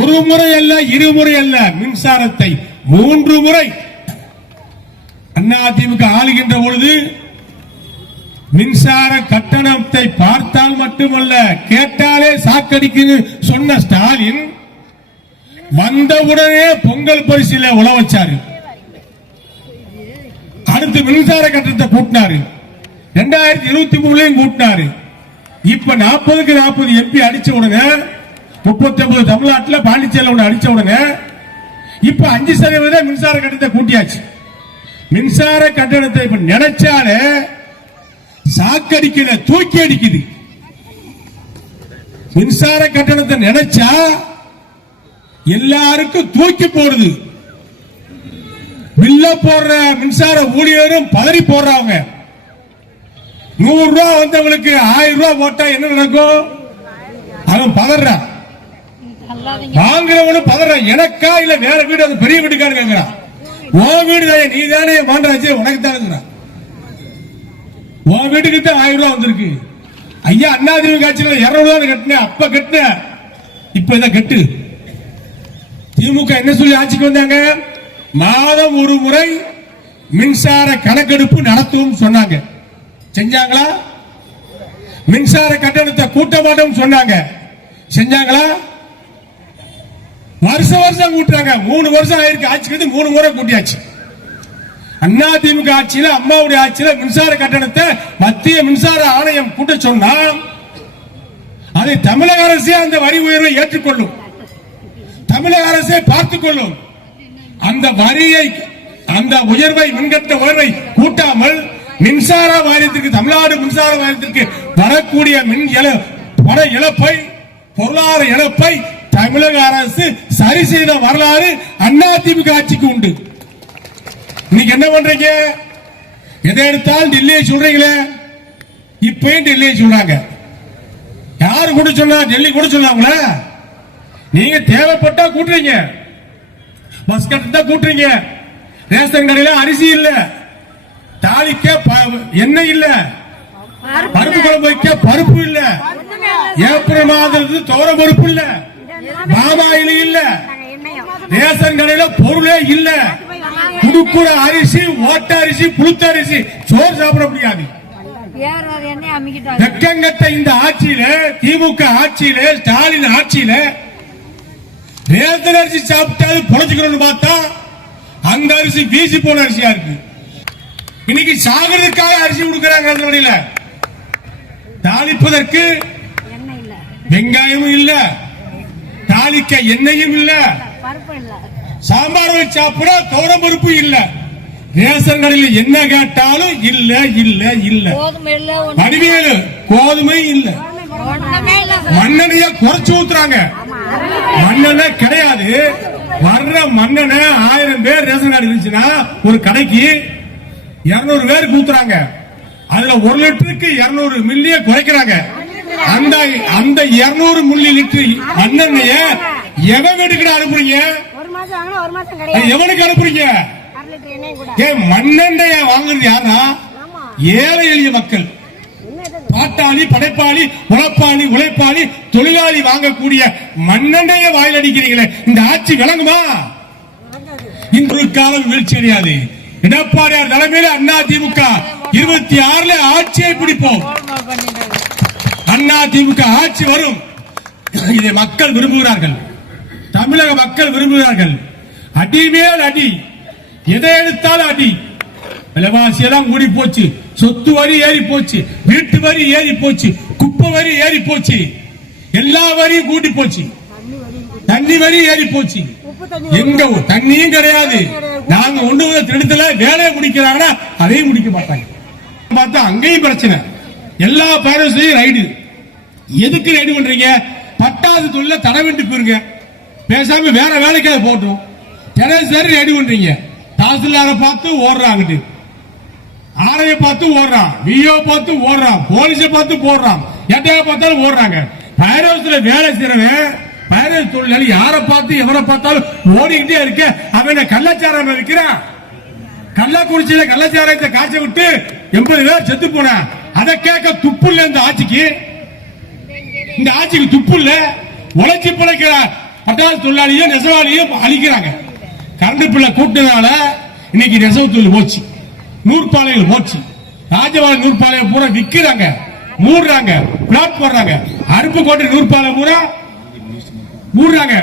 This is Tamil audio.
ஒரு முறை அல்ல, இருமுறை அல்ல, மின்சாரத்தை 3 முறை அதிமுக ஆளுகின்ற பொழுது மின்சார கட்டணத்தை பார்த்தால் மட்டுமல்ல, கேட்டாலே சாக்கடிக்கு சொன்ன ஸ்டாலின் வந்தவுடனே பொங்கல் பரிசில உழ வச்சாரு. அடுத்து மின்சார கட்டணத்தை கூட்டினாரு. 2023 கூட்டினாரு. இப்ப 40க்கு 40 எம்பி அடிச்ச உடனே 39 தமிழ்நாட்டில் பாண்டிச்சேரியில் அடிச்ச உடனே இப்ப 5% மின்சார கட்டணத்தை கூட்டியாச்சு. மின்சார கட்டணத்தை இப்ப நினைச்சாலே சாக்கடிக்கிற, தூக்கி அடிக்குது. மின்சார கட்டணத்தை நினைச்சா எல்லாருக்கும் தூக்கி போடுது. பில்ல போடுற மின்சார ஊழியரும் பதறி போடுறாங்க. 100 ரூபாய் வந்தவங்களுக்கு 1000 ரூபாய் போட்டா என்ன நடக்கும்? அவன் பதறான், வாங்குறவனும் பதறான். எனக்கா இல்ல வேற வீடு, அது பெரிய வீட்டுக்காரன் கேட்கிறான். உன் வீடு நீ தானே மாண்டாச்சு, உனக்கு தான் உன் வீட்டுக்கு தான் 1000 ரூபாய் வந்திருக்கு. ஐயா அதிமுக ஆட்சியில் 200 ரூபாய் கட்டினேன், அப்ப கட்டின, இப்ப இதை கட்டு. திமுக என்ன சொல்லி ஆட்சிக்கு வந்தாங்க? மாதம் ஒரு முறை மின்சார கணக்கெடுப்பு நடத்தும் சொன்னாங்க. செஞ்சாங்களா? மின்சார கட்டணத்தை கூட்ட மாட்டோம் சொன்னாங்க. செஞ்சாங்களா? வருஷம் வருஷம் கூட்டுறாங்க. 3 வருஷம் ஆயிருக்கு ஆட்சிக்கு, 3 முறை கூட்டியாச்சு. அதிமுக ஆட்சியில, அம்மாவுடைய ஆட்சியில மின்சார கட்டணத்தை மத்திய மின்சார ஆணையம் கூட்ட சொன்னா அதை தமிழக அரசே அந்த வரி உயர்வை ஏற்றுக்கொள்ளும், தமிழக அரசே பார்த்துக் கொள்ளும். அந்த வரியை, அந்த உயர்வை, மின்கட்ட உயர்வை கூட்டாமல் மின்சார வாரியத்திற்கு, தமிழ்நாடு மின்சார வாரியத்திற்கு வரக்கூடிய பண இழப்பை, பொருளாதார இழப்பை தமிழக அரசு சரி செய்த வரலாறு அதிமுக ஆட்சிக்கு உண்டு. இன்னைக்கு என்ன பண்றீங்க? எதை எடுத்தாலும் டெல்லியை சொல்றீங்களே. இப்பயும் டெல்லியை சொல்றாங்க. யாரு கூட சொன்னா? டெல்லி கூட சொன்னாங்களா? நீங்க தேவைப்பட்டா கூட்டுறீங்க, பஸ் கட்டணத்தை கூட்டுறீங்க, ரேஷன் கடையில அரிசி இல்ல, தாளிக்க எண்ணெய் இல்ல, பருப்பு குழம்பு வைக்க பருப்பு இல்ல, ஏப்ரல் மாதத்துக்கு துவரம் பருப்பு இல்ல, பாமாயில் இல்ல, ரேஷன் கடையில பொருளே இல்ல, குடுக்குற அரிசி, ஓட்ட அரிசி, புழுத்த அரிசி, சோறு சாப்பிட முடியாது. வெக்கங்கட்ட இந்த ஆட்சியில, திமுக ஆட்சியில, ஸ்டாலின் ஆட்சியில ரேஷன் அரிசி சாப்பிட்டாது பொழைச்சுக்கணும்னு பார்த்தா அந்த அரிசி வீசி போன அரிசியா இருக்கு. இன்னைக்கு சாகிறதுக்காக அரிசி கொடுக்கிறாங்க. தாளிப்பதற்கு வெங்காயமும் இல்ல, தாளிக்க எண்ணெயும் இல்ல, சாம்பார் வச்சு சாப்பிட துவரம் பருப்பு இல்ல, ரேஷன் கடையில் என்ன கேட்டாலும் இல்ல இல்ல இல்ல, வடிவேலு கோதுமை இல்ல, மண்ணெண்ணைய குறைச்சு ஊத்துறாங்க. மண்ணெண்ணெய் கிடையாது. வர்ற மண்ணெண்ணெய் 1000 பேர் ரேஷன் கார்டு இருந்துச்சுன்னா ஒரு கடைக்கு 200 பேருக்கு ஊத்துறாங்க. அதுல 1 லிட்டருக்கு 200 மில்லிய குறைக்கிறாங்க. அந்த 200 மில்லி லிட்டர் மண்ணெண்ணெய எவன் வீட்டுக்கு அனுப்புறீங்க? எவனுக்கு அனுப்புறீங்க? மண்ணெண்ணெய வாங்குறது யாரா? ஏழை எளிய மக்கள், பாட்டாளி, படைப்பாளி, உழைப்பாளி, உழைப்பாளி, தொழிலாளி வாங்கக்கூடிய மண்ணெண்ணைய வாயில் அடிக்கிறீங்களே, இந்த ஆட்சி விளங்குமா? இன்று காலம் வீழ்ச்சி அடையாது. எடப்பாடியார் தலைமையில் அதிமுக 26 ஆட்சியை பிடிப்போம். அதிமுக ஆட்சி வரும். இதை மக்கள் விரும்புகிறார்கள், தமிழக மக்கள் விரும்புகிறார்கள். அடிமேல் அடி, எதை எடுத்தாலும் அடி. விலைவாசி எல்லாம் கூடி போச்சு, சொத்து வரி ஏறி போச்சு, வீட்டு வரி ஏறி போச்சு, குப்பை வரி ஏறி போச்சு, எல்லா வரியும் கூட்டி போச்சு, தண்ணி வரி ஏறி போச்சு. எங்க தண்ணியும் கிடையாது. நாங்க ஒன்று திட்டத்துல வேலையை முடிக்கிறாங்கன்னா அதையும் முடிக்க மாட்டாங்க. பார்த்தா அங்கேயும் பிரச்சனை. எல்லா பேரண்ட்ஸையும் ரைடு. எதுக்கு ரைடு பண்றீங்க? பட்டாசு தொழில தடை விட்டு போயிருங்க, பேசாம வேற வேலைக்காக போட்டோம். தினசரி ரைடு பண்றீங்க. தாசில்தாரை பார்த்து ஓடுறாங்க, ஆரையை பார்த்து ஓடுறான், விஓ பார்த்து ஓடுறான், போலீஸை பார்த்து போடுறான், எட்டையை பார்த்தாலும் ஓடுறாங்க. பைரவத்துல வேலை செய்யறவன், பைரவ தொழிலாளி யாரை பார்த்து எவரை பார்த்தாலும் ஓடிக்கிட்டே இருக்க. அவன் கள்ளச்சாரம் விற்கிறான். கள்ளக்குறிச்சியில கள்ளச்சாரத்தை காய்ச்ச விட்டு 80 பேர் செத்து போன. அதை கேட்க துப்பு இல்ல இந்த ஆட்சிக்கு. இந்த ஆட்சிக்கு துப்பு இல்ல. உழைச்சி பிழைக்கிற பட்டாசு தொழிலாளியும் நெசவாளியும் அழிக்கிறாங்க. கரண்ட் பில்ல கூட்டினால இன்னைக்கு நெசவு தொழில் போச்சு, நூற்பாலைகள் போச்சு, ராஜபாளைய நூற்பாலையை பூரா விற்கிறாங்க, மூடுறாங்க, பிளாட் போடுறாங்க, அருப்புக்கோட்டை நூற்பாலை பூரா மூடுறாங்க.